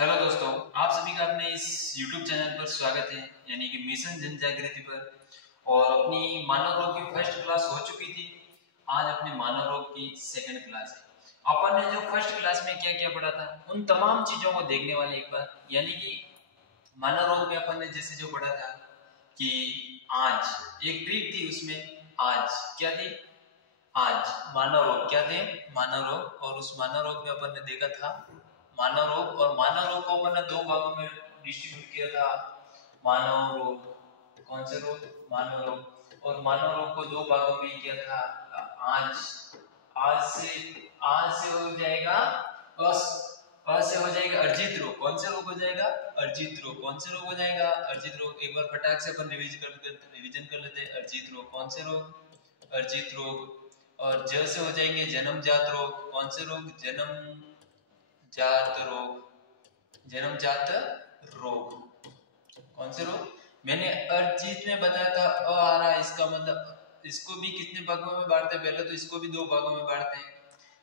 Hello दोस्तों, आप सभी का अपने इस YouTube चैनल पर स्वागत है, यानी कि मिशन जन जागृति पर। और अपनी मानव रोग की फर्स्ट क्लास हो चुकी थी। आज अपनी मानव रोग की सेकंड क्लास है। अपन ने जो फर्स्ट क्लास में क्या क्या पढ़ा था, उन तमाम चीजों को देखने वाले एक बार, यानी कि मानव रोग में अपन ने जैसे जो पढ़ा था कि आज एक ट्रिक थी, उसमें आज क्या थी, आज मानव रोग क्या थे, मानव रोग। और उस मानव रोग में अपन ने देखा था मानव रोग, और मानव रोग को अपन ने दो भागों में डिस्ट्रीब्यूट किया था। मानव रोग, कौन से रोग, मानव रोग। और मानव रोग को दो भागों में किया था। आज आज से हो जाएगा से हो जाएगा अर्जित रोग। कौन से रोग हो जाएगा, अर्जित रोग। कौन से रोग हो जाएगा, अर्जित रोग। एक बार फटाक से अपन रिवीजन कर लेते हैं। अर्जित रोग, कौन से रोग, अर्जित रोग। और ज से हो जाएंगे जन्मजात रोग। कौन से रोग, जन्मजात रोग, जन्मजात रोग। कौन से रोग, मैंने अर्जित में बताया था अ आ रहा है, इसका मतलब इसको भी कितने भागों में बांटते हैं, पहले तो इसको भी दो भागों में बांटते हैं।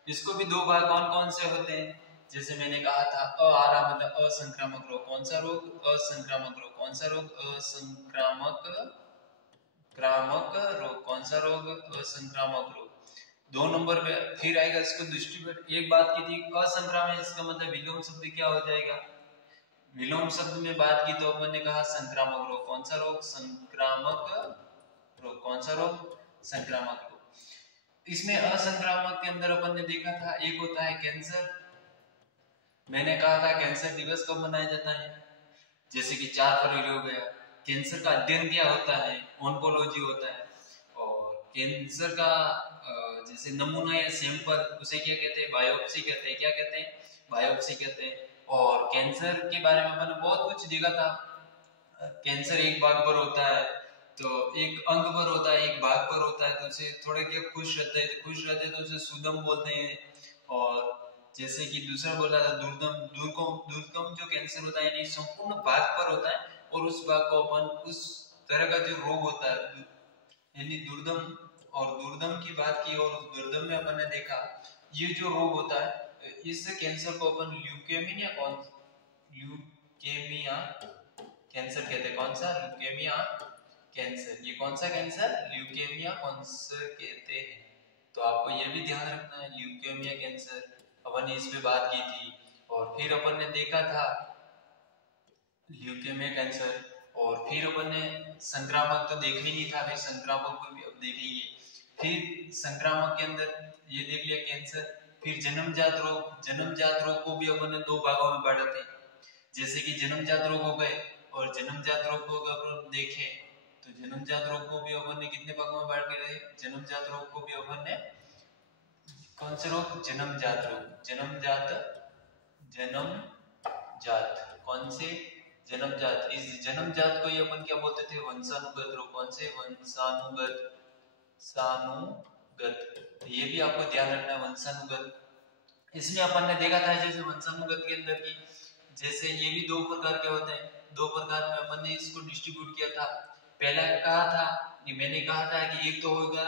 इसको भी दो भाग कौन कौन से होते हैं, जैसे मैंने कहा था अ आ रहा मतलब असंक्रामक रोग। कौन सा रोग, असंक्रामक रोग। कौन सा रोग, असंक्रामक रोग। कौन सा रोग, असंक्रामक रोग। दो नंबर पे फिर आएगा इसको डिस्ट्रीब्यूट। एक बात की थी असंक्रामक, इसका मतलब विलोम शब्द क्या हो जाएगा, विलोम शब्द में बात की तो अपन ने कहा संक्रामक रोग। कौन सा रोग, संक्रामक रोग। कौन सा रोग, संक्रामक रोग। इसमें असंक्रामक के अंदर अपन ने देखा था एक होता है कैंसर। मैंने कहा था कैंसर दिवस कब मनाया जाता है, जैसे कि 4 फरवरी हो गया। कैंसर का अध्ययन क्या होता है, ऑन्कोलॉजी होता है। और कैंसर का जैसे नमूना या सैंपल, उसे क्या कहते हैं, बायोप्सी कहते हैं। क्या कहते हैं, बायोप्सी कहते हैं। और कैंसर के बारे में अपन बहुत कुछ देखा था। कैंसर एक भाग पर होता है, तो एक अंग पर होता है, एक भाग पर होता है, तो उसे थोड़ा क्या खुश रहते हैं, तो उसे सुदम बोलते हैं। और जैसे कि दूसरा बोला था दुर्गम जो कैंसर होता है, यानी संपूर्ण भाग पर होता है। और उस भाग को अपन उस तरह का जो रोग होता है, यानी दुर्दम। और दुर्दम की बात की, और उस दुर्दम में अपन ने देखा ये जो रोग होता है, इस कैंसर को अपन ल्यूकेमिया कैंसर कहते हैं। कौन सा, ल्यूकेमिया कैंसर। ये कौन सा कैंसर, ल्यूकेमिया कैंसर कहते हैं। तो आपको ये भी ध्यान रखना है, ल्यूकेमिया कैंसर। अपन ने इस पे बात की थी। और फिर अपन ने देखा था ल्यूकेमिया कैंसर। और फिर अपन ने संक्रामक तो देखा ही नहीं था, फिर संक्रामक को भी अब देखेंगे। फिर संक्रामक के अंदर ये देख लिया कैंसर। फिर जन्मजात रोग को भी अपन ने दो भागों में बांटा थे। जैसे कि जन्मजात रोग हो गए, और जन्मजात रोग को अगर अपन देखें तो जन्मजात रोग को भी अपन ने कितने भागों में बांट के रहे, जन्मजात रोग को भी अपन ने कौन से रोग, जन्मजात रोग, जन्मजात कौन से, जन्मजात। इस जन्मजात को ही अपन क्या बोलते थे, वंशानुगत रोग। कौन से, वंशानुगत, तो ये भी आपको ध्यान रखना है, वंशानुगत। इसमें अपन ने देखा था जैसे वंशानुगत के अंदर की, जैसे ये भी दो प्रकार के होते हैं। दो प्रकार में अपन ने इसको डिस्ट्रीब्यूट किया था। पहला कहा था, मैंने कहा था कि एक तो होगा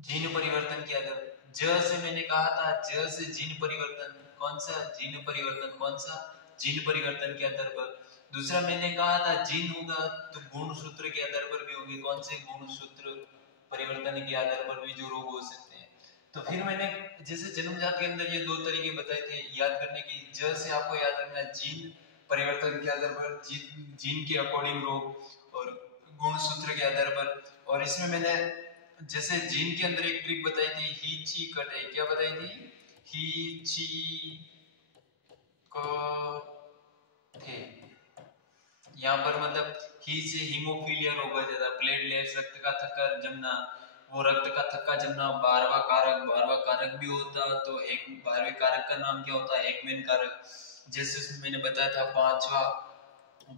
जीन परिवर्तन के आधार, ज से मैंने कहा था, ज से जीन परिवर्तन। कौन सा, जीन परिवर्तन। कौन सा, जीन परिवर्तन के आधार पर। दूसरा मैंने कहा था जीन होगा तो गुणसूत्र के आधार पर भी होंगे। कौन से, गुणसूत्र परिवर्तन के आधार पर भी जो रोग हो सकते हैं। तो फिर मैंने जैसे जन्मजात के अंदर ये दो तरीके बताए थे याद करने की। ज से आपको याद रखना है जीन परिवर्तन के आधार पर, जीन के अकॉर्डिंग रोग, और गुणसूत्र के आधार पर। और इसमें मैंने जैसे जीन के अंदर एक ट्रिक बताई थी, ही ची कटे। क्या बताई थी, ही ची थे। यहाँ पर मतलब ही से हीमोफीलिया रोग हो जाता, प्लेटलेट्स, रक्त का थक्का जमना। वो रक्त का थक्का जमना 12वां कारक भी होता। तो एक 12वें कारक का नाम क्या होता है, एकमेन कारक। जैसे उसमें मैंने बताया था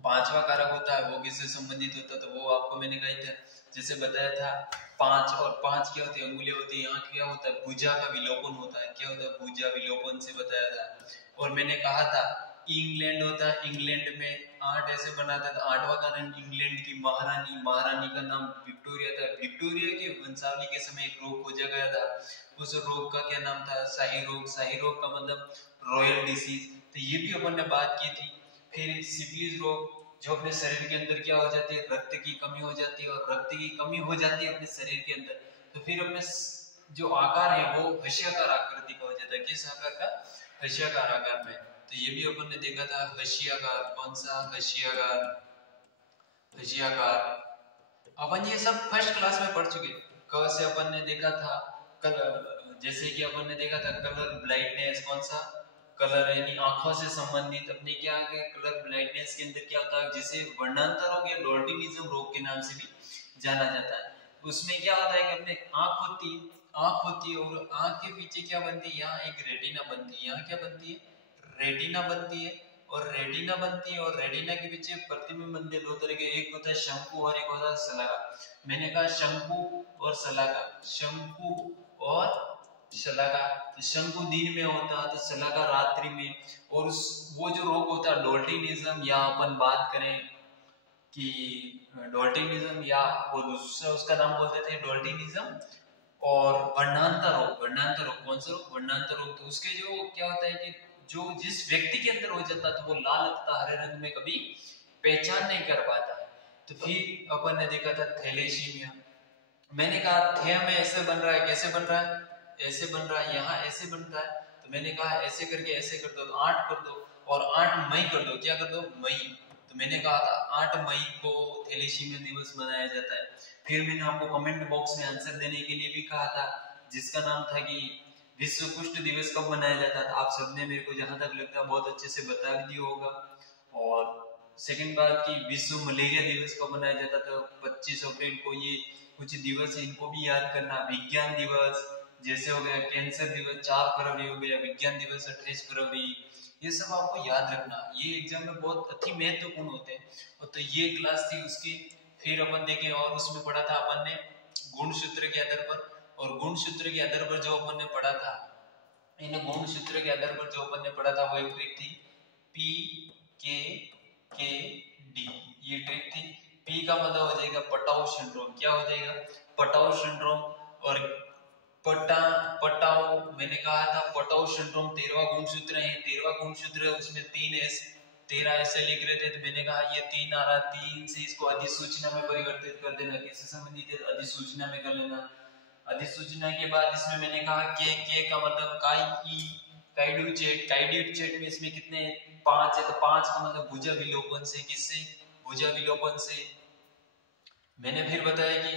पांचवा कारक होता है, वो किससे संबंधित होता है, तो वो आपको मैंने कहा था, जैसे बताया था 5 और 5 क्या होती है, अंगुलियां होती है। यहाँ क्या होता है, भुजा का विलोपन होता है। क्या होता है, भुजा विलोपन से बताया था। और मैंने कहा था इंग्लैंड होता है, इंग्लैंड में 8 ऐसे बनाता था। 8वां कारण इंग्लैंड की महारानी का नाम विक्टोरिया था। विक्टोरिया की वंशावली के समय एक रोग खोजा गया था, उस रोग का क्या नाम था, शाही रोग। शाही रोग का मतलब रॉयल डिसीज। तो ये भी अपन ने बात की थी। फिर सिफिलिस रोग जो अपने शरीर के अंदर क्या हो जाती है, रक्त की कमी हो जाती है, और रक्त की कमी हो जाती है अपने शरीर के अंदर, तो फिर अपने जो आकार है वो हशियाकार आकृति का हो जाता है। किस आकार का? हशियाकार आकार में। तो ये भी अपन ने देखा था हशियाकार। कौन सा? हशियाकार। हशियाकार अपन ये सब फर्स्ट क्लास में पढ़ चुके। क से अपन ने देखा था कलर, जैसे कि अपन ने देखा था कलर ब्लाइंडनेस। कौन सा? कलर यानी आंखों से संबंधित। अपने क्या है कलर ब्लाइंडनेस के अंदर क्या होता है, जिसे वर्णांतर रोग या डॉल्टिनिज्म रोग के नाम से भी जाना जाता है। उसमें क्या होता है कि अपने आंख होती है, आंख होती है, और आंख के पीछे क्या बनती है, यहाँ एक रेटिना बनती है। यहाँ क्या बनती है? रेटिना बनती है। और रेटिना बनती है, और रेटिना के पीछे प्रतिबिंब बनते हैं दो तरह के, एक होता है शंकु और एक होता है शलाका। मैंने कहा शंकु और शलाका, शंकु और शलाका। तो शंकु दिन में होता है, तो शलाका रात्रि में। और वो जो रोग होता है डॉल्टिनिज्म, या अपन बात करें कि डॉल्टिनिज्म, या वो दूसरा उसका नाम बोलते थे डॉल्टिनिज्म, और वर्णांतर रोग। वर्णांतर रोग कौन सा रोग? वर्णांतर रोग। तो उसके जो क्या होता है कि जो जिस व्यक्ति के अंदर हो जाता तो वो लाल तथा हरे रंग में कभी पहचान नहीं कर पाता। तो फिर अपन ने देखा था थैलेसीमिया। मैंने कहा थे में ऐसे बन रहा है, कैसे बन रहा है? ऐसे बन रहा है, यहाँ ऐसे बन रहा है। तो मैंने कहा ऐसे करके ऐसे कर दो, तो 8 कर दो, और 8 मई कर दो। क्या कर दो? मई। तो मैंने कहा था 8 मई को थैलेसीमिया दिवस मनाया जाता है। फिर मैंने आपको कमेंट बॉक्स में आंसर देने के लिए भी कहा था, जिसका नाम था कि विश्व कुष्ठ दिवस कब मनाया जाता है। आप सबने मेरे को जहां तक लगता है बहुत अच्छे से बता भी दिया होगा। और सेकंड बात की विश्व मलेरिया दिवस कब मनाया जाता था? 25 अप्रैल को। ये कुछ दिवस है, इनको भी याद करना। विज्ञान दिवस जैसे हो गया, कैंसर दिवस 4 फरवरी हो गया, विज्ञान दिवस 28 फरवरी। ये सब आपको याद रखना, ये एग्जाम में बहुत अति महत्वपूर्ण होते हैं। तो ये क्लास थी उसकी। फिर अपन देखें, और उसमें पढ़ा था अपन ने गुणसूत्र के आधार पर। और गुणसूत्र के आधार पर जो अपन ने पढ़ा था, इन गुणसूत्र के आधार पर जो अपन ने पढ़ा था वो एक ट्रिक थी PKKD। ये ट्रिक थी। P का मतलब हो जाएगा पटाउ सिंड्रोम। क्या हो जाएगा? Patau syndrome. और पटाउ मैंने कहा था पटाउ सिंड्रोम 13वां गुणसूत्र है। 13वां गुणसूत्र है, उसमें 3S 13 ऐसे लिख रहे थे। तो मैंने कहा ये 3 आ रहा, 3 से इसको अधिसूचना में परिवर्तित कर देना। किससे संबंधित है? अधिसूचना में कर लेना। अधिसूचना के बाद इसमें मैंने कहा के का मतलब काइड्यूचेट में इसमें कितने 5 है, तो 5 का मतलब भुजा विलोपन से। किससे? भुजा विलोपन से। मैंने फिर बताया कि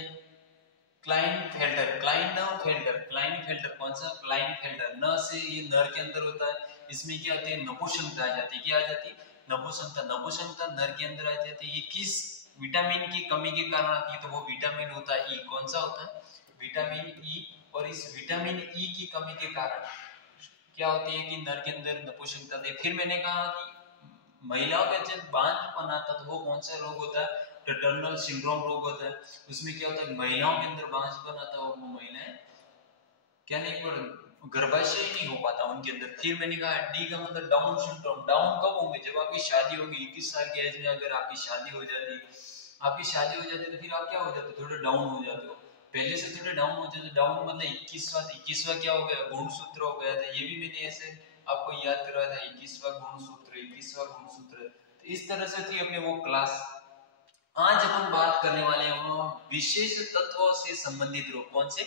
क्लाइनफेल्टर कौन सा? क्लाइनफेल्टर। न से ये नर के अंदर होता है। इसमें क्या आती है? नपुंसकता आ जाती है। क्या आ जाती है? नपुंसकता नर के अंदर आ जाती है। ये किस विटामिन की कमी के कारण आती है? तो वो विटामिन होता है ई। कौन सा होता है? Vitamin E. और इस विटामिन ई की कमी के कारण क्या होती है कि नर के अंदर नपुंसकता आती है। फिर मैंने कहा कि महिलाओं के जब बांझपन आता है तो वो कौन सा रोग होता है? टर्नल सिंड्रोम रोग होता है। उसमें क्या होता है? महिलाओं के अंदर बांझपन आता है, और वो महिलाएं क्या नहीं पर गर्भाशय ही नहीं हो पाता उनके अंदर। फिर मैंने कहा डी का मतलब डाउन सिंड्रोम। डाउन कब होंगे? जब आपकी शादी होगी 21 साल की एज में। अगर आपकी शादी हो जाती तो फिर आप क्या हो जाते? थोड़े डाउन हो जाते हो। पहले से थोड़े डाउन हो जाते। डाउन मतलब 21वां क्या हो गया? गुणसूत्र हो गया था। ये भी मैंने ऐसे आपको याद करवाया था, 21वां गुणसूत्र। तो इस तरह से थी अपने वो क्लास। आज अपन बात करने वाले हैं वो विशेष तत्वों से संबंधित रोग। कौन से?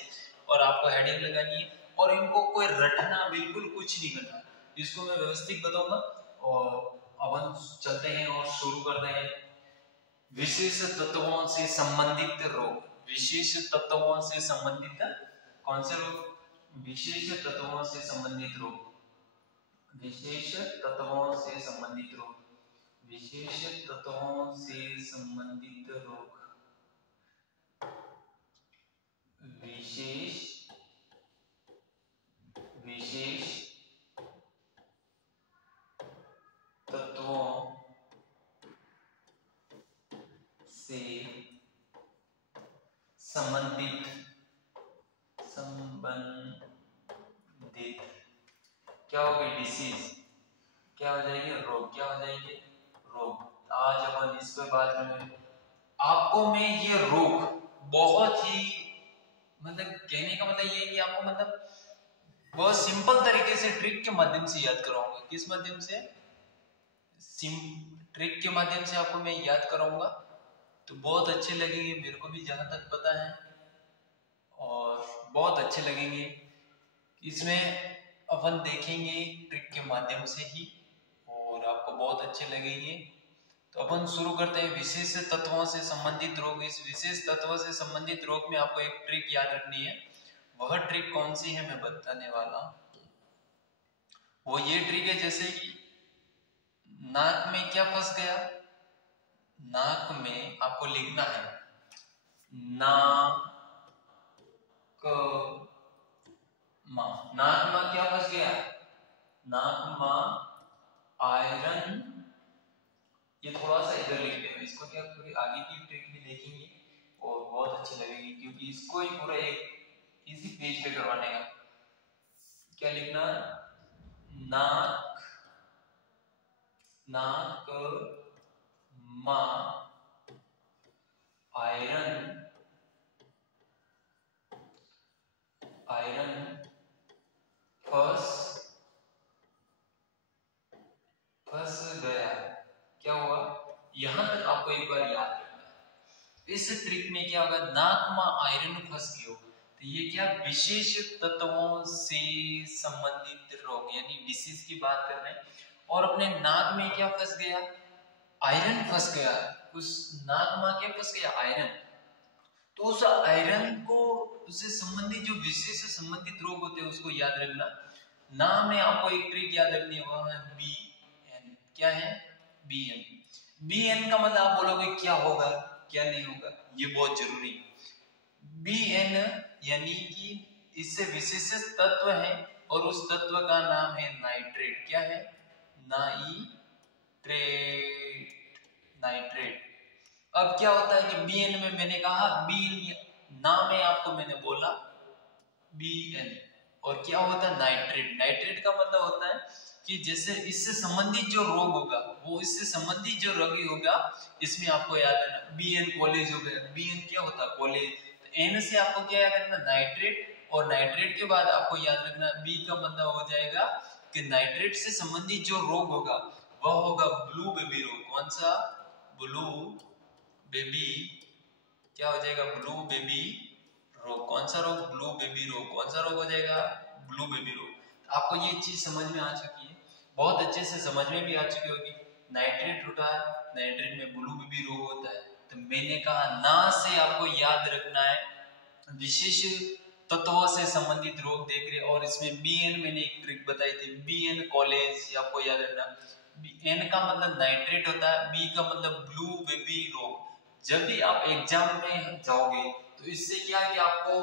और आपको हेडिंग लगानी है, और इनको कोई रटना बिल्कुल कुछ नहीं करना। इसको मैं व्यवस्थित बताऊंगा, और अपन चलते हैं और शुरू करते हैं। विशेष तत्वों से संबंधित रोग। विशेष तत्वों से संबंधित कौन से रोग? विशेष तत्वों से संबंधित रोग। विशेष तत्वों से संबंधित रोग। विशेष तत्वों से संबंधित रोग। विशेष तत्वों से संबंधित क्या हो गई? डिसीज। क्या हो जाएगी? रोग। क्या हो जाएगी? रोग। आज अपन इस पर बात करेंगे। आपको में ये रोग बहुत ही मतलब कहने का मतलब ये है कि आपको मतलब बहुत सिंपल तरीके से ट्रिक के माध्यम से याद कराऊंगा। किस माध्यम से? ट्रिक के माध्यम से आपको मैं याद कराऊंगा, तो बहुत अच्छे लगेंगे, मेरे को भी जहां तक पता है, और बहुत अच्छे लगेंगे। इसमें अपन देखेंगे ट्रिक के माध्यम से ही, और आपको बहुत अच्छे लगेंगे। तो अपन शुरू करते हैं। विशेष तत्वों से संबंधित रोग। इस विशेष तत्वों से संबंधित रोग में आपको एक ट्रिक याद रखनी है। वह ट्रिक कौन सी है मैं बताने वाला हूं। वो ये ट्रिक है, जैसे कि नाक में क्या फंस गया, नाक में आपको लिखना है नाक नाक में क्या फंस गया, नाक में आयरन। ये थोड़ा सा इधर लिखते हैं, इसको क्या पूरी आगे की ट्रिक भी देखेंगे और बहुत अच्छी लगेगी, क्योंकि इसको ही पूरा एक इसी पेज पे करवाने का। क्या लिखना, नाक नाक मा आयरन फंस गया। क्या हुआ, यहां तक आपको एक बार याद रखना है। इस ट्रिक में क्या होगा, नाक में आयरन फंस गया, तो ये क्या विशेष तत्वों से संबंधित रोग यानी डिसीज की बात कर रहे हैं। और अपने नाक में क्या फंस गया, आयरन फंस गया। उस नाक में क्या फंस गया, आयरन। तो उस आयरन को, उससे संबंधित जो विशेष से संबंधित रोग होते हैं उसको याद रखना। ना में आपको एक ट्रिक याद रखनी है, वो है बी एन। क्या है, बी एन। बी एन का मतलब आप बोलोगे क्या होगा क्या नहीं होगा, ये बहुत जरूरी है। बी एन यानी कि इससे विशेष तत्व है, और उस तत्व का नाम है नाइट्रेट। क्या है, नाइट्रेट। अब क्या होता है कि बी एन में मैंने कहा, बी एन नाम है, आपको मैंने बोला बी एन, और क्या होता है नाइट्रेट। नाइट्रेट का मतलब होता है कि जैसे इससे संबंधित जो रोग होगा, वो इससे संबंधित जो रोगी होगा, इसमें आपको याद रखना बी एन कॉलेज हो गया। बी एन क्या होता है, कॉलेज। एन से आपको क्या याद रखना, नाइट्रेट। और नाइट्रेट के बाद आपको याद रखना बी का मतलब हो जाएगा कि नाइट्रेट से संबंधित जो रोग होगा वह होगा ब्लू बेबी रोग। कौन सा, ब्लू बेबी। क्या हो जाएगा, ब्लू बेबी रोग। कौन सा रोग, ब्लू बेबी रोग। कौन सा रोग हो जाएगा, ब्लू बेबी रोग। आपको ये चीज समझ में आ चुकी है, बहुत अच्छे से समझ में भी आ चुकी होगी। नाइट्रेट होता है, नाइट्रेट में ब्लू बेबी रोग होता है। तो मैंने कहा ना से आपको याद रखना है विशेष तत्वों से संबंधित रोग देख रहे। और इसमें बी एन मैंने एक ट्रिक बताई थी, बी एन कॉलेज, आपको याद रखना। एन का मतलब नाइट्रेट होता है, बी का मतलब ब्लू बेबी रोग। जब भी आप एग्जाम में जाओगे तो इससे क्या है कि आपको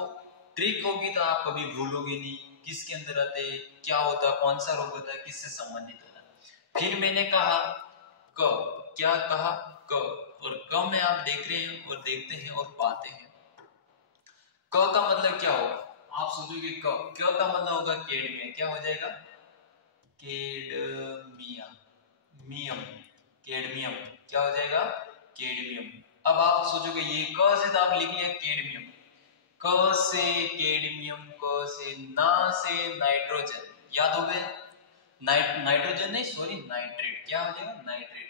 ट्रिक होगी, तो आप कभी भूलोगे नहीं किसके अंदर आते हैं, क्या होता है, कौन सा रोग होता है, किससे संबंधित होता है। फिर मैंने कहा क, क्या कहा, क। और क में आप देख रहे हैं और देखते हैं और पाते हैं। क का मतलब क्या होगा, आप सोचोगे क का मतलब होगा केडमिया। क्या हो जाएगा, केडमिया, मियम, केडमियम। क्या हो जाएगा, केडमियम। अब आप सोचोगे ये क से तो आप लिख लिया केडमियम, क से केडमियम, क से ना से नाइट्रोजन। याद हो गया, नाइट्रोजन नहीं, सॉरी नाइट्रेट। क्या हो जाएगा, नाइट्रेट।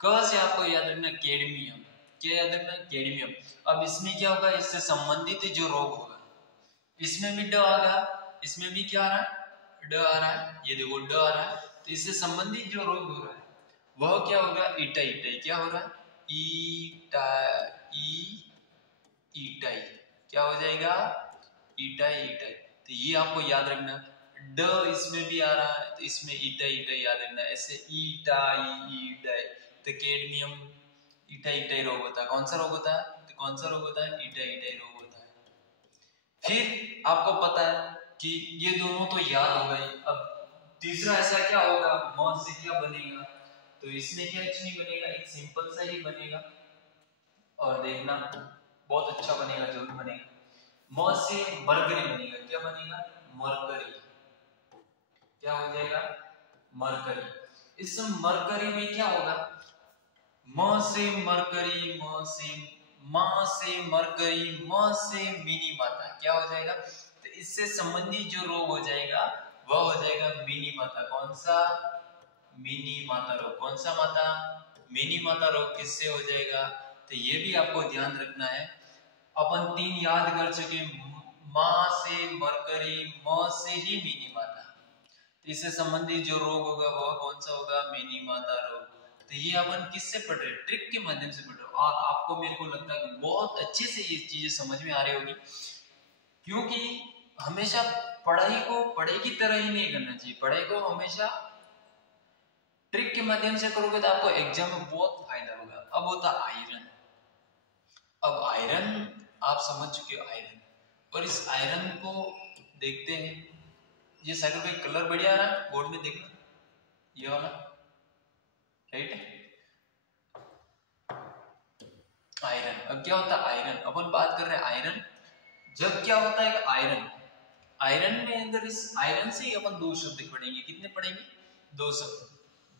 क से आपको याद रखना केडमियम। क्या याद रखना, केडमियम। अब इसमें क्या होगा, इससे संबंधित जो रोग होगा, इसमें भी ड आ गया, इसमें भी क्या आ रहा है, ड आ रहा है। ये देखो ड आ रहा है, तो इससे संबंधित जो रोग हो रहा है वह क्या होगा, ईटाई। ईटाई क्या हो रहा है, ईटाई। क्या हो जाएगा, ईटाई, ईटाई। तो ये आपको याद रखना, ड इसमें भी आ रहा है, तो इसमें ईटाई, ईटाई याद रखना। ऐसे ईटाई, ईटाई। तो कैडमियम ईटाई, ईटाई रोग होता है। कौन सा रोग होता है, तो कौन सा रोग होता है, ईटाई, ईटाई रोग होता है। फिर आपको पता है कि ये दोनों तो याद हो गए। अब तीसरा ऐसा क्या होगा, म से क्या बनेगा, तो इसमें क्या कुछ नहीं बनेगा, एक सिंपल सा ही बनेगा, और देखना बहुत अच्छा बनेगा, जो भी बनेगा। म से मरकरी बनेगा। क्या बनेगा, मरकरी। क्या हो जाएगा, मरकरी। इस मरकरी में क्या होगा, म से मरकरी, मां से मरकरी, म से मिनी माता। क्या हो जाएगा, तो इससे संबंधित जो रोग हो जाएगा वह हो जाएगा मिनी माता। कौन सा? मिनी माता रोग। कौन सा माता? मिनी माता रोग किससे हो जाएगा? तो ये भी आपको ध्यान रखना है। अपन 3 याद कर चुके, मां से मरकरी, म से ही मिनी माता। तो इससे संबंधित जो रोग होगा वह कौन सा होगा? मिनी माता रोग। तो ये अपन किससे पढ़ रहे? ट्रिक के माध्यम से पढ़ रहे हो। आपको मेरे को लगता है कि बहुत अच्छे से ये चीजें समझ में आ रही होगी, क्योंकि हमेशा पढ़ाई को पढ़ाई की तरह ही नहीं करना चाहिए। पढ़ाई को हमेशा ट्रिक के माध्यम से करोगे तो आपको एग्जाम में बहुत फायदा होगा। अब होता आयरन। अब आयरन आप समझ चुके हो, आयरन। और इस आयरन को देखते हैं। ये सागर भाई कलर बढ़िया आ रहा है, बोर्ड में देखना, ये वाला राइट है। आयरन। अब क्या होता है आयरन? अपन बात कर रहे हैं आयरन। जब क्या होता है आयरन, आयरन में अंदर इस आयरन से ही अपन 2 शब्द पढ़ेंगे। कितने पढ़ेंगे? 2 शब्द।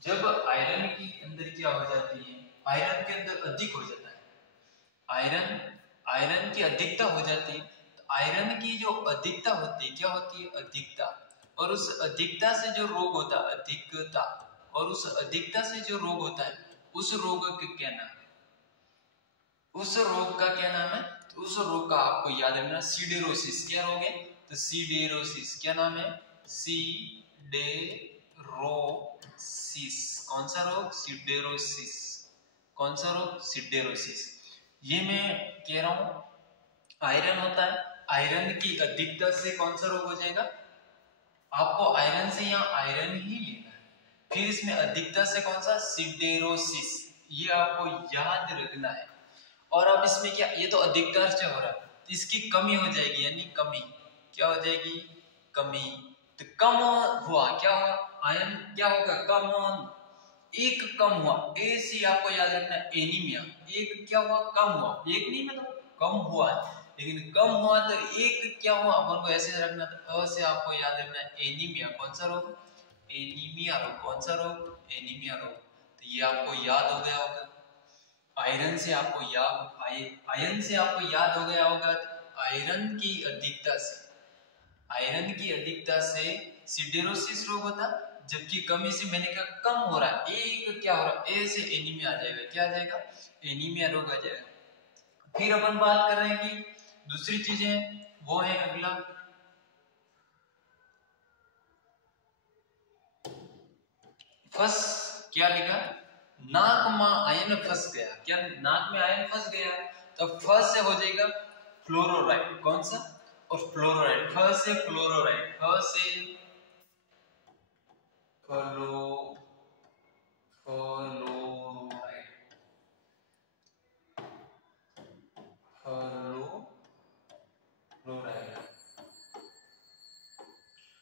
जब आयरन की अंदर क्या हो जाती है, आयरन के अंदर अधिक हो जाता है, आयरन की अधिकता हो जाती है। तो आयरन की जो अधिकता होती है, क्या होती है? अधिकता। और उस अधिकता से जो रोग होता है, अधिकता, और उस अधिकता से जो रोग होता है, उस रोग का क्या नाम है? उस रोग का क्या नाम है? तो उस रोग का आपको याद रखना, सीडेरोसिस। क्या रोग है? तो सीडेरोसिस। क्या नाम है? सीडेरोसिस। कौन सा रोग? सीडेरोसिस। कौन सा रोग? सीडेरोसिस। ये मैं कह रहा हूं, आयरन होता है, आयरन की अधिकता से कौन सा रोग हो जाएगा? आपको आयरन से यहाँ आयरन ही लेना है। फिर इसमें अधिकता से कौन सा? सीडेरोसिस। ये आपको याद रखना है। और अब इसमें क्या, ये तो अधिकता से हो रहा है, तो इसकी कमी हो जाएगी, यानी कमी। क्या हो जाएगी? कमी। तो कम हुआ, क्या हुआ? आयरन क्या होगा? कम। एक कम हुआ, ए से आपको याद रखना है एनीमिया। एक क्या हुआ? कम हुआ। एक नहीं मतलब कम हुआ, लेकिन कम हुआ तो एक क्या हुआ? अपन को ऐसे रखना था। अ से आपको याद रखना है एनीमिया। कौन सा रोग? एनीमिया रोग। कौन सा रोग? एनीमिया रोग। तो ये आपको याद हो गया होगा। आयरन से आपको आयरन से आपको याद हो गया होगा। आयरन की अधिकता से, आयरन की अधिकता से सिडेरोसिस रोग होता, जबकि कमी से मैंने कहा कम हो रहा है, एक क्या हो रहा है? ए से एनीमिया आ जाएगा। क्या आ जाएगा? एनीमिया रोग आ जाएगा। फिर अपन बात कर रहे हैं कि दूसरी चीजें, वो है अगला फस। क्या लिखा? नाक में आयन फंस गया। क्या नाक में आयन फंस गया? तो फस से हो जाएगा फ्लोरोराइड। कौन सा? और फ्लोरोराइड। फ से फ्लोरोराइड, फ से फ्लो फ्लोराइड,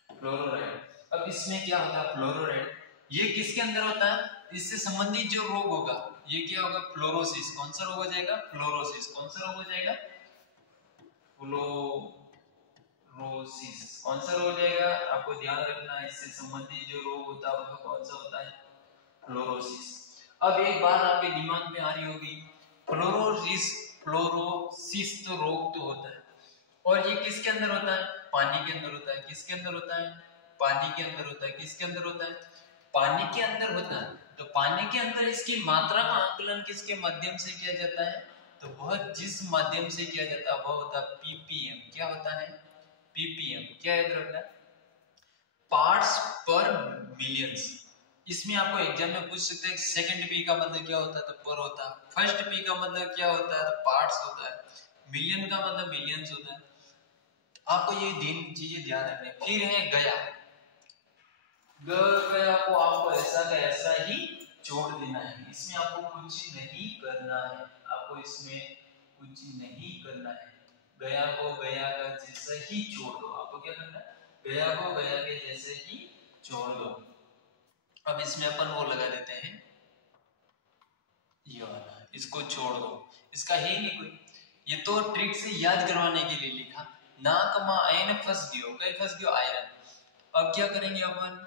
फ्लोरोराइड। अब इसमें क्या होता है? फ्लोरोराइड ये किसके अंदर होता है? इससे संबंधित जो रोग होगा ये क्या होगा? फ्लोरोसिस। कौन सा रोग हो जाएगा? फ्लोरोसिस। कौन सा रोग हो जाएगा? फ्लोरोसिस। कौन सा रोग हो जाएगा? आपको ध्यान रखना है, इससे संबंधित जो रोग होता है वह कौन सा होता है? फ्लोरोसिस। अब एक बात आपके दिमाग में आ रही होगी, फ्लोरोसिस, फ्लोरोसिस तो रोग तो होता है, और ये किसके अंदर होता है? पानी के अंदर होता है। किसके अंदर होता है? पानी के अंदर होता है। किसके अंदर होता है? पानी के अंदर होता है। तो पानी के अंदर इसकी मात्रा का आकलन किसके माध्यम से किया जाता है? तो वह जिस माध्यम से किया जाता है वह होता है पीपीएम। क्या होता है? पीपीएम। क्या याद रखना? पार्ट्स पर मिलियंस। इसमें आपको एग्जाम में पूछ सकते हैं सेकंड पी का मतलब क्या होता है? तो पर होता है। फर्स्ट पी का मतलब क्या होता है? तो पार्ट्स होता है। मिलियन का मतलब मिलियंस होता है। आपको ये चीजें ध्यान रखनी। फिर है गया। गया को आपको ऐसा का ऐसा ही छोड़ देना है। इसमें आपको कुछ नहीं करना है। आपको इसमें कुछ नहीं करना है। गया को गया का जैसा ही छोड़ दो। आपको क्या करना है? गया को गया के जैसे ही छोड़ दो। अब इसमें अपन वो लगा देते हैं, ये वाला, इसको छोड़ दो। इसका है ही नहीं कोई, ये तो ट्रिक से याद करवाने के लिए लिखा। नाक में आयन फंस गयो। कहीं फंस गयो? आयरन। अब क्या करेंगे अपन?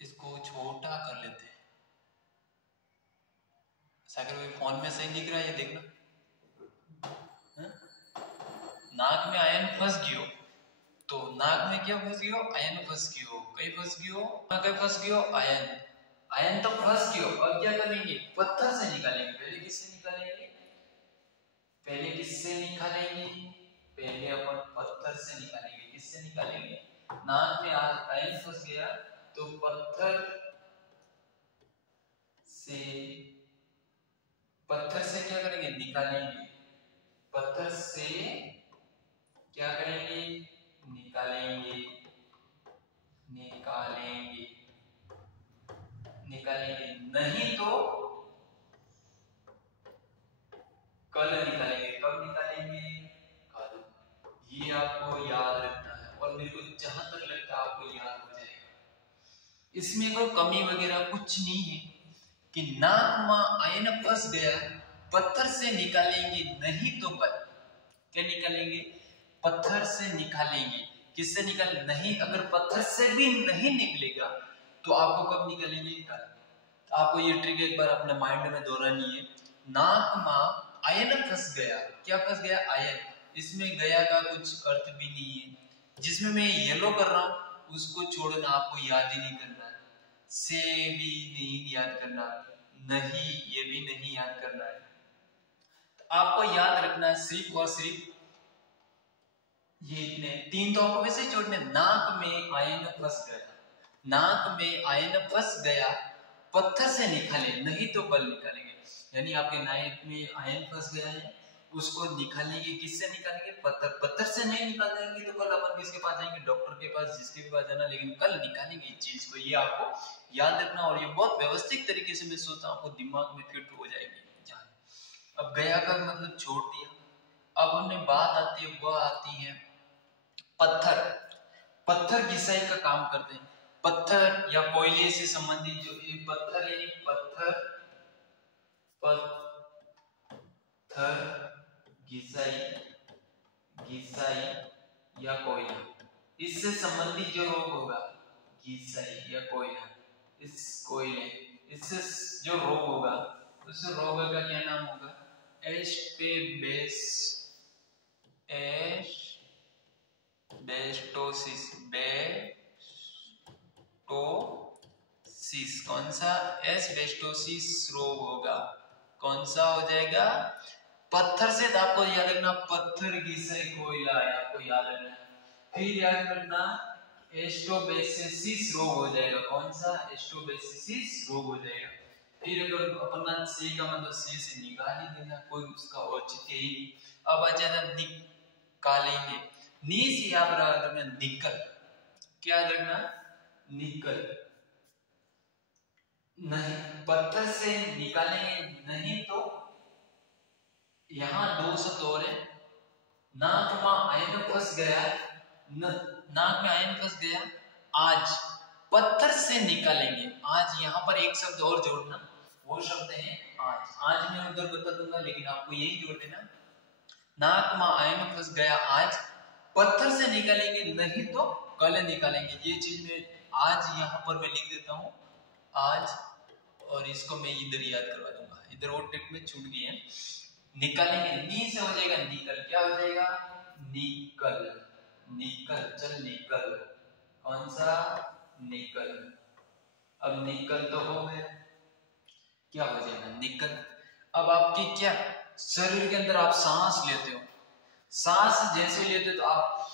इसको छोटा कर लेते हैं। सागर भाई फोन में सही दिख रहा है ये देखना। नाक में आयन फंस गयो, तो नाक में क्या फंस गयो, आयन फंस गयो, कई फंस गयो, कई फंस गयो, आयन, आयन तो फंस गयो। अब क्या करेंगे, पत्थर से निकालेंगे। पहले किससे निकालेंगे, पहले किससे निकालेंगे, पहले अपन पत्थर से निकालेंगे। किससे निकालेंगे, नाक में आयन फंस गया तो पत्थर से क्या करेंगे, निकालेंगे। पत्थर से क्या करेंगे, निकालेंगे, निकालेंगे, निकालेंगे, नहीं तो कल निकालेंगे। कब निकालेंगे, कल। ये आपको याद रखना है और मेरे को जहां तक लगता है आपको याद हो जाएगा। इसमें कोई कमी वगैरह कुछ नहीं है कि नाक में आयन फंस गया, पत्थर से निकालेंगे, नहीं तो कल। क्या निकालेंगे, पत्थर से निकालेंगे। किससे निकाल, नहीं, अगर पत्थर से भी नहीं निकलेगा तो आपको कब निकालेंगे, कल। तो आपको ये ट्रिक एक बार अपने माइंड में दोहरानी है। नाक में आयन फंस गया, क्या फंस गया, आयन। इसमें गया का कुछ अर्थ भी नहीं है। जिसमें मैं येलो कर रहा हूं उसको छोड़ना, आपको याद ही नहीं करना है। से भी नहीं याद करना, नहीं ये भी नहीं याद करना है। तो आपको याद रखना है सिर्फ और सिर्फ ये इतने तीन। तो आपको वैसे ही जोड़ने, नाक में आयन फंस गया, नाक में आयन फंस गया, पत्थर से निकाले, नहीं तो कल निकालेंगे। यानी आपके नाक में आयन फंस गया है, उसको निकालेंगे। किससे निकालेंगे, पत्थर। पत्थर से नहीं निकालेंगे तो कल अपन किसके पास जाएंगे, डॉक्टर के पास, जिसके भी पास जाना, लेकिन कल निकालेंगे इस चीज को। ये आपको याद रखना और ये बहुत व्यवस्थित तरीके से मैं सोचता हूँ आपको दिमाग में फिट हो जाएगी। अब गया का मतलब छोड़ दिया। अब उन्हें बात आती है, वह आती है पत्थर। पत्थर घिसाई का काम करते हैं। पत्थर या कोयले से संबंधित जो ये पत्थर है, पत्थर घिसाई, घिसाई या कोयला, इससे संबंधित जो रोग होगा, घिसाई या कोयला, इस कोयले, इससे जो रोग होगा उस रोग का क्या नाम होगा, बेस्टोसिस। बेस्टोसिस कौन सा, एस्बेस्टोसिस रोग होगा। कौन सा हो जाएगा, पत्थर से। तो आपको याद रखना, पत्थर घिसाई कोयला है, आपको याद रखना। फिर याद रखना एस्टोबेसिस रोग हो जाएगा। कौन सा, एस्टोबेसिस रोग हो जाएगा। फिर अगर अपना सी का मतलब सी से निकाल ही देना, कोई उसका औचित्य ही नहीं। अब आ जाना निकालेंगे, नी से यहाँ पर रखना निकल। क्या रखना, निकल, नहीं, पत्थर से निकालेंगे, नहीं तो यहां दो शब्द और है। नाक में आयन फंस गया, नाक में आयन फंस गया, आज पत्थर से निकालेंगे। आज यहां पर एक शब्द और जोड़ना, वो शब्द है आज। आज मैं उधर बता दूंगा लेकिन आपको यही जोड़ देना। नाक में आयन फंस गया, आज पत्थर से निकालेंगे, नहीं तो कल निकालेंगे। ये चीज में आज यहां पर मैं लिख देता हूं, आज, और इसको मैं इधर याद करवा दूंगा। इधर वो ट्रिक में छूट गई है। निकालेंगे, नी से हो जाएगा निकल। क्या हो जाएगा, निकल, निकल, चल निकल। कौन सा, निकल। अब निकल तो हो गया, क्या हो जाएगा, निकल। अब आपकी क्या, शरीर के अंदर आप सांस लेते हो, सांस जैसे लेते हो तो आप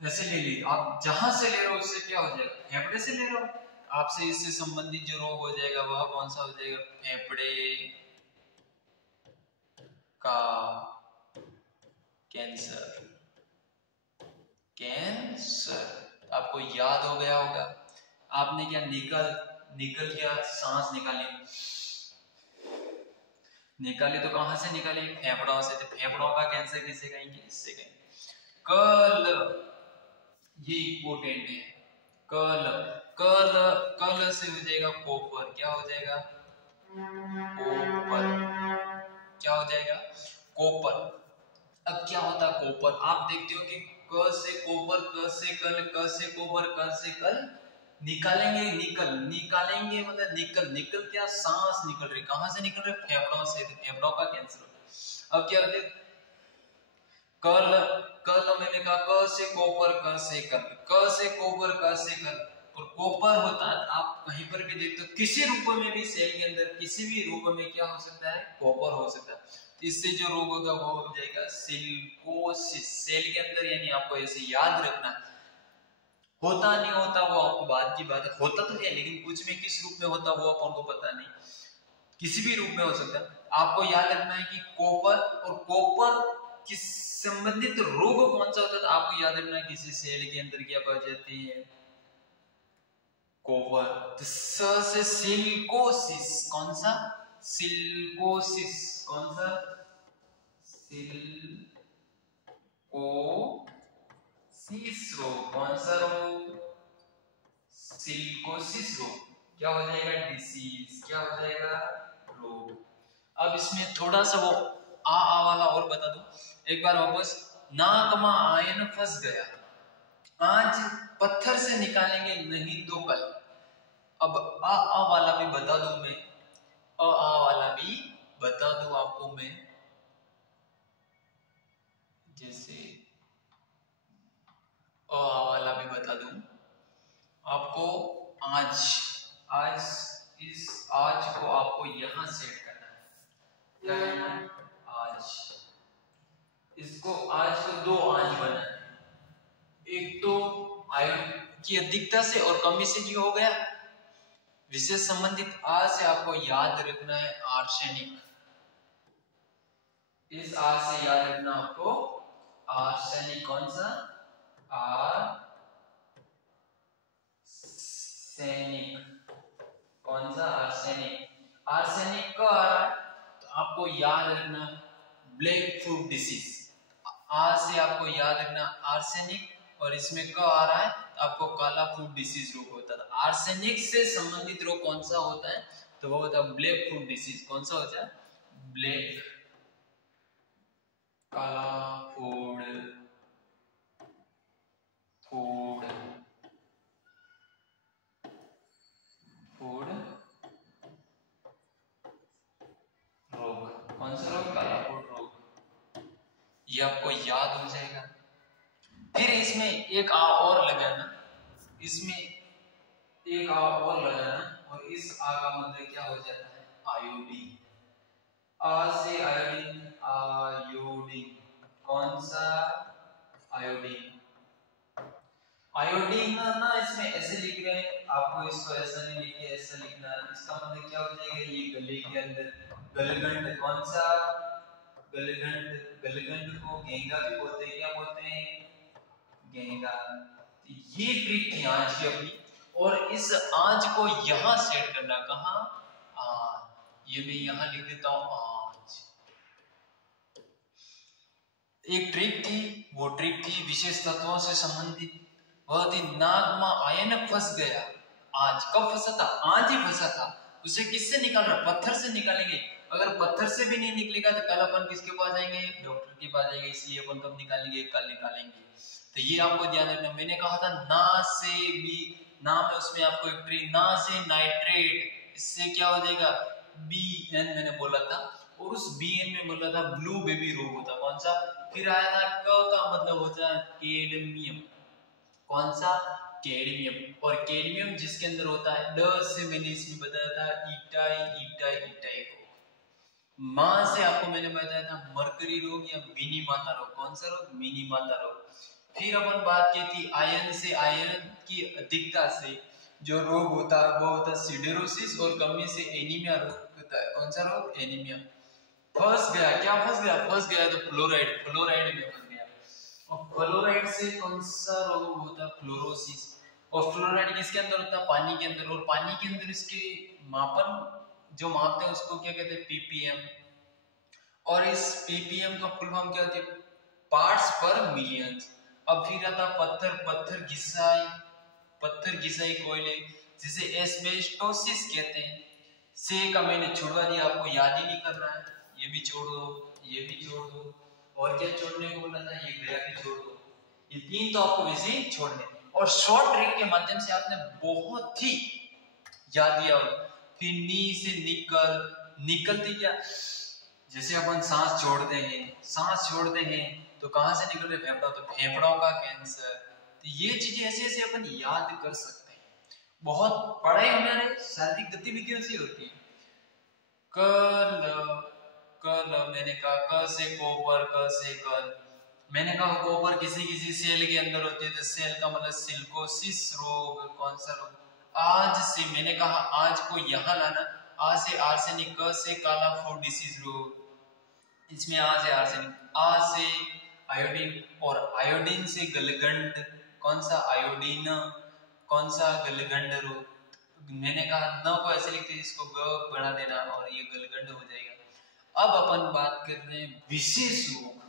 ऐसे ले लीजिए। आप जहां से ले रहे हो उससे क्या हो जाएगा, फेफड़े से ले रहे हो, आपसे इससे संबंधित जो रोग हो जाएगा वह कौन सा हो जाएगा, फेफड़े का कैंसर। कैंसर आपको याद हो गया होगा। आपने क्या, निकल, निकल क्या, सांस निकाली, निकाली तो कहां से निकाली, फेफड़ों से। तो फेफड़ों का कैंसर किससे कहेंगे, इससे कहेंगे। कल, ये इंपोर्टेंट है, कल। कल, कल से हो जाएगा कॉपर। क्या हो जाएगा, कॉपर। क्या हो जाएगा, कॉपर। अब क्या होता है कॉपर, आप देखते हो कि क से कॉपर, क से कल, क से कॉपर, क से कल, निकालेंगे, निकल, निकालेंगे मतलब निकल, निकल क्या, सांस निकल रही, कहां से निकल रही, फेफड़ों से। फेफड़ों का कैंसर। अब क्या होता है, कल कल मैंने कहा क से कोपर, क से कल, क से कोपर, क से कल। और कोपर होता है, आप कहीं पर भी देखते हो किसी रूप में भी सेल के अंदर किसी भी रूप में क्या हो सकता है, कोपर हो सकता है। तो इससे जो रोग होगा वो हो जाएगा सिलिकोसिस। सेल के अंदर, यानी आपको ऐसे याद रखना, होता नहीं होता वो आपको बाद की बात है, होता तो है लेकिन कुछ में किस रूप में होता वो अपन को पता नहीं, किसी भी रूप में हो सकता है। आपको याद रखना है कि कोपर और कोपर किस संबंधित रोग कौन सा होता है, तो आपको याद रखना है किसी सेल के अंदर क्या पाई जाती है, कोपर। तो स से सिलिकोसिस, कौन सा, सिलिकोसिस, कौन सा, सिलिकोसिस रोग, कौन सा रोग, सिलिकोसिस रोग। क्या हो जाएगा, डिसीज, क्या हो जाएगा, रोग। अब इसमें थोड़ा सा वो आ वाला और बता दो एक बार वापस। नाक में आयन फंस गया, आज पत्थर से निकालेंगे नहीं तो कल। अब आ वाला भी बता दूं मैं, आ वाला भी बता दूं आपको मैं, जैसे वाला भी बता दूं आपको। आज, आज इस आज को आपको यहां सेट करना है, क्या करना है, आज। इसको आज को दो आज बनाना है, एक तो आयन की अधिकता से और कमी से जो हो गया। विशेष संबंधित आ से आपको याद रखना है आर्सेनिक, इस आ से याद रखना आपको आर्सेनिक, कौन सा, आर्सेनिक, कौन सा, आर्सेनिक। आर्सेनिक का आ रहा है तो आपको याद रखना ब्लैक फ्रूट डिसीज, आ से आपको याद रखना आर्सेनिक, और इसमें क आ रहा है तो आपको काला फ्रूट डिसीज रोग होता था। आर्सेनिक से संबंधित रोग कौन सा होता है, तो वो होता है ब्लैक फ्रूट डिसीज। कौन सा होता है, ब्लैक, काला फूड, फूड, फूड रोग। कौन सा रोग, काला फूड रोग। ये आपको याद हो जाएगा। फिर इसमें एक आ और लगाना, इसमें एक आ और लगाना, और इस आ का मतलब क्या हो जाता है, आयोडीन। आ से आयोडीन, आयोडीन, कौन सा, आयोडीन। आयोडीन ना इसमें ऐसे लिख रहे हैं, आपको इसको ऐसा नहीं लिखे, ऐसा लिखना। इसका मतलब क्या हो जाएगा, ये गले के अंदर गलगंड, कौन सा, गलगंड। गलगंड को गेंगा भी बोलते हैं, क्या बोलते हैं, गेंगा। ये ट्रिक थी आज की अपनी, और इस आज को यहां सेट करना, कहां, आज। ये मैं यहां लिख देता हूं, आज। एक ट्रिक थी, वो ट्रिक थी विशेष तत्वों से संबंधित। वह थी नाक में आयन फंस गया, आज। कब फंसा था, आज ही फंसा था। उसे किससे निकाल रहा, पत्थर से निकालेंगे। अगर पत्थर से भी नहीं निकलेगा तो कल अपन किसके पास जाएंगे, डॉक्टर के पास जाएंगे। इसलिए अपन कब निकालेंगे, कल निकालेंगे। तो ये आपको ध्यान रखना। मैंने कहा था ना से भी, ना में उसमें आपको एक ट्रिक, ना से नाइट्रेट, इससे क्या हो जाएगा, BN मैंने बोला था, और उस BN में बोला था ब्लू बेबी रोग होता, कौन सा। फिर आया था क का मतलब होता है कैडमियम, कौन सा, कैडमियम। और कैडमियम जिसके अंदर होता है, ड से मैंने इसमें बताया था इटाई, इटाई, इटाई को। मां से आपको मैंने बताया था मरकरी रोग या मिनी माता रोग, कौन सा रोग, मिनी माता रोग। फिर अपन बात की थी आयरन से, आयरन की अधिकता से जो रोग होता है वो होता है सिडेरोसिस, और कमी से एनीमिया रोग होता है, कौन सा रोग, एनीमिया। फंस गया, क्या फंस गया, फंस गया तो फ्लोराइड, फ्लोराइड में फंस गया। और फ्लोराइड से कौन सा रोग होता है, फ्लोरोसिस। और फ्लोराइड किसके अंदर होता है, पानी के अंदर। और पानी के अंदर इसके मापन जो मापते हैं उसको क्या कहते हैं, ppm। और इस ppm का फुल फॉर्म क्या होती है, पार्ट्स पर मिलियन। अब फिर आता पत्थर, पत्थर घिसाई, पत्थर घिसाई कोयले, जिसे एस्बेस्टोसिस कहते हैं। से का मैंने छुड़वा दिया, आपको याद ही नहीं करना है। ये भी छोड़ दो, ये भी छोड़ दो, और क्या छोड़ने को बोला था, ये गया भी छोड़ दो। ये तीन तो आपको वैसे ही छोड़ने। और शॉर्ट ट्रिक के माध्यम से आपने बहुत ही याद दिया। फिर नी से निकल, निकलती क्या, जैसे अपन सांस छोड़ते हैं, सांस छोड़ते हैं तो कहाँ से निकल रहे फेफड़ा, तो फेफड़ों का कैंसर। तो ये चीजें ऐसे ऐसे अपन याद कर सकते हैं। बहुत पढ़ाई हमारे शारीरिक गतिविधियों से होती है। कल कल मैंने कहा क से कोपर, क से कल। मैंने कहा कोपर किसी किसी सेल के अंदर होती है, तो सेल का मतलब सिलिकोसिस रोग। कौन सा रोग? आज से, मैंने कहा आज को यहाँ लाना, आज से आर्सेनिक, क से काला फूड डिसीज रोग, इसमें आज है आर्सेनिक, आज से आयोडीन, और आयोडीन से गलगंड। कौन सा? आयोडीन। कौन सा? गलगंड रोग। मैंने कहा न को ऐसे लिखते हैं, इसको ग बढ़ा देना और ये गलगंड हो जाएगा। अब अपन बात कर रहे हैं विशेष रोग।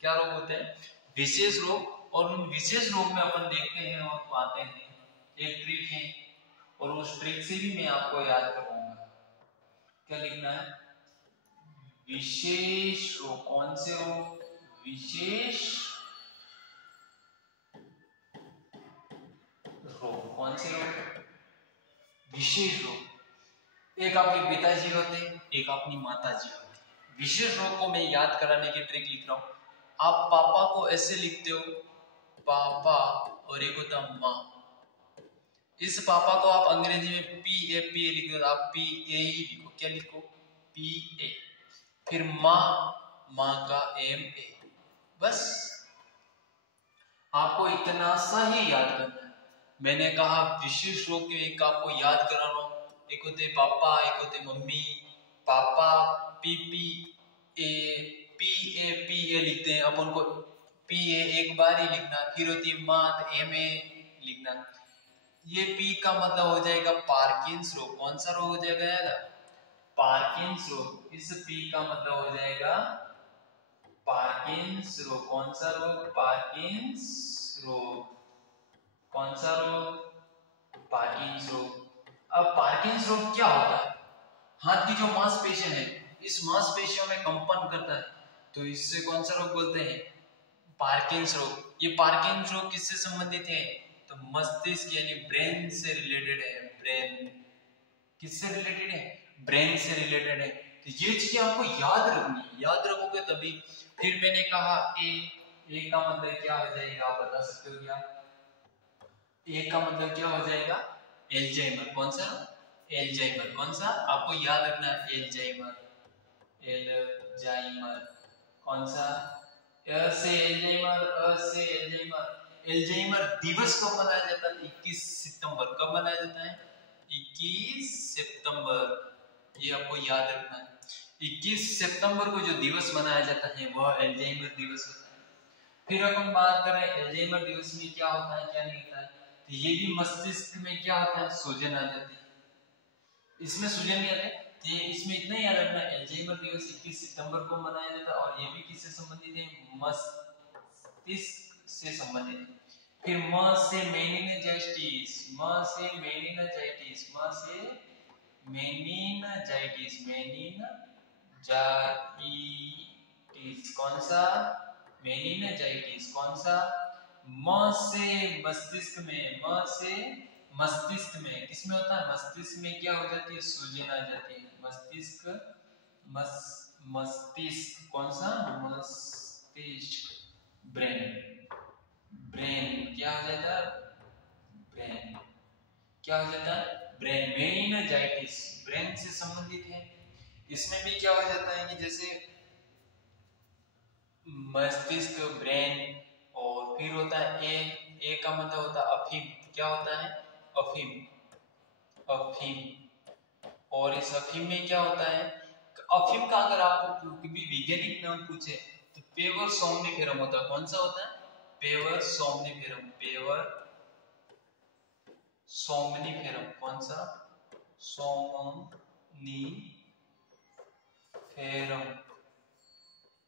क्या रोग होते हैं? विशेष रोग। और उन विशेष रोग में अपन देखते हैं और पाते हैं एक ट्रिक है, और उस ट्रिक से भी मैं आपको याद करवाऊंगा। क्या लिखना है? विशेष रोग। कौन से रोग? विशेष रोग। कौन से रोग? विशेष रोग। एक आपके पिताजी होते हैं, एक अपनी माताजी होती है। विशेष रोग को मैं याद कराने की ट्रिक लिख रहा हूं। आप पापा को ऐसे लिखते हो, पापा, और एक होता माँ। इस पापा को आप अंग्रेजी में PAPA लिख दो, आप PA ही लिखो। क्या लिखो? PA। फिर माँ, माँ का MA। बस आपको इतना सा ही याद करना है। मैंने कहा विशेष रोग के एक आपको याद करा रहा हूं। एक होते पापा, एक होते मम्मी। पापा PPA, PAPA लिखते हैं अपन को। PA एक बार ही लिखना, फिर होती है माँ, तो MA लिखना। ये P का मतलब हो जाएगा पार्किंस रोग। कौन सा रोग हो जाएगा यार? पार्किंस रोग। इस P का मतलब हो जाएगा पार्किंस रोग। कौन सा रोग? पार्किंस रोग। कौन सा रोग? पार्किंस रोग। अब पार्किंस रोग क्या होता है? हाथ की जो मांसपेशियां है, इस मांसपेशियों में कंपन करता है, तो इससे कौन सा रोग बोलते हैं? पार्किंस रोग। ये पार्किंस रोग किससे संबंधित है? तो मस्तिष्क यानी ब्रेन से रिलेटेड है। ब्रेन किससे रिलेटेड है? ब्रेन से रिलेटेड है। तो ये चीजें आपको याद रखनी है, याद रखोगे तभी। फिर मैंने कहा ए का मतलब क्या हो जाएगा? आप बता सकते हो क्या? ए का मतलब क्या हो जाएगा? एल्जाइमर। कौन सा? एल्जाइमर। कौन सा? आपको याद रखना है, एल्जाइमर। एल्जाइमर। कौन सा? अ से एल्जाइमर, अ से एल्जाइमर। एल्जाइमर दिवस कब मनाया जाता है? 21 सितंबर। कब मनाया जाता है? 21 सितंबर। ये आपको याद रखना है। 21 सितंबर को जो दिवस मनाया जाता है वह एल्जाइमर दिवस होता है। फिर अपन बात करें एल्जाइमर दिवस में क्या होता है, क्या नहीं होता है, तो ये भी मस्तिष्क में क्या होता है? सूजन आ जाती है। इसमें सूजन नहीं आते, तो ये इसमें इतना याद रखना, एल्जाइमर दिवस 21 सितंबर को मनाया जाता है, और ये भी किससे संबंधित है? मस्तिष्क से संबंधित है। फिर म से मेनिनजाइटिस, म से मेनिनजाइटिस, म से मेनिनजाइटिस, मेनिनजाइटिस। कौन सा? मेनिनजाइटिस। कौन सा? म से मस्तिष्क में, म से मस्तिष्क में, किसमें होता है? मस्तिष्क में क्या हो जाती है? सूजन आ जाती है। मस्तिष्क, मस्तिष्क। कौन सा? मस्तिष्क। ब्रेन, ब्रेन क्या हो जाता है? ब्रेन क्या हो जाता है? ब्रेन। मेनिनजाइटिस ब्रेन से संबंधित है। इसमें भी क्या हो जाता है कि जैसे मस्तिष्क, ब्रेन, और फिर होता है ए का मतलब होता है अफीम। क्या होता है? अफीम, अफीम। और इस अफीम में क्या होता है? अफीम का अगर आपको कभी वैज्ञानिक नाम पूछे तो पेवर सोमनिफेरम होता है। कौन सा होता है? Papaver somniferum. Papaver somniferum. कौन सा? सोमनिफेरम।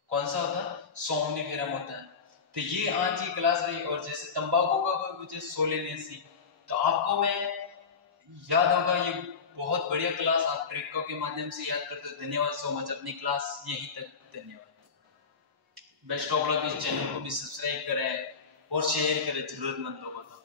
कौन सा होता है? सोमनिफेरम होता है। तो ये आज की क्लास रही। और जैसे तंबाकू का कोई पूछे सोलेनेसी, तो आपको मैं याद होगा, ये बहुत बढ़िया क्लास आप ट्रिकों के माध्यम से याद करते हो। धन्यवाद सो मच। अपनी क्लास यहीं तक। धन्यवाद। Best of luck. इस चैनल को भी सब्सक्राइब करें और शेयर करें जरूरतमंद लोगों को।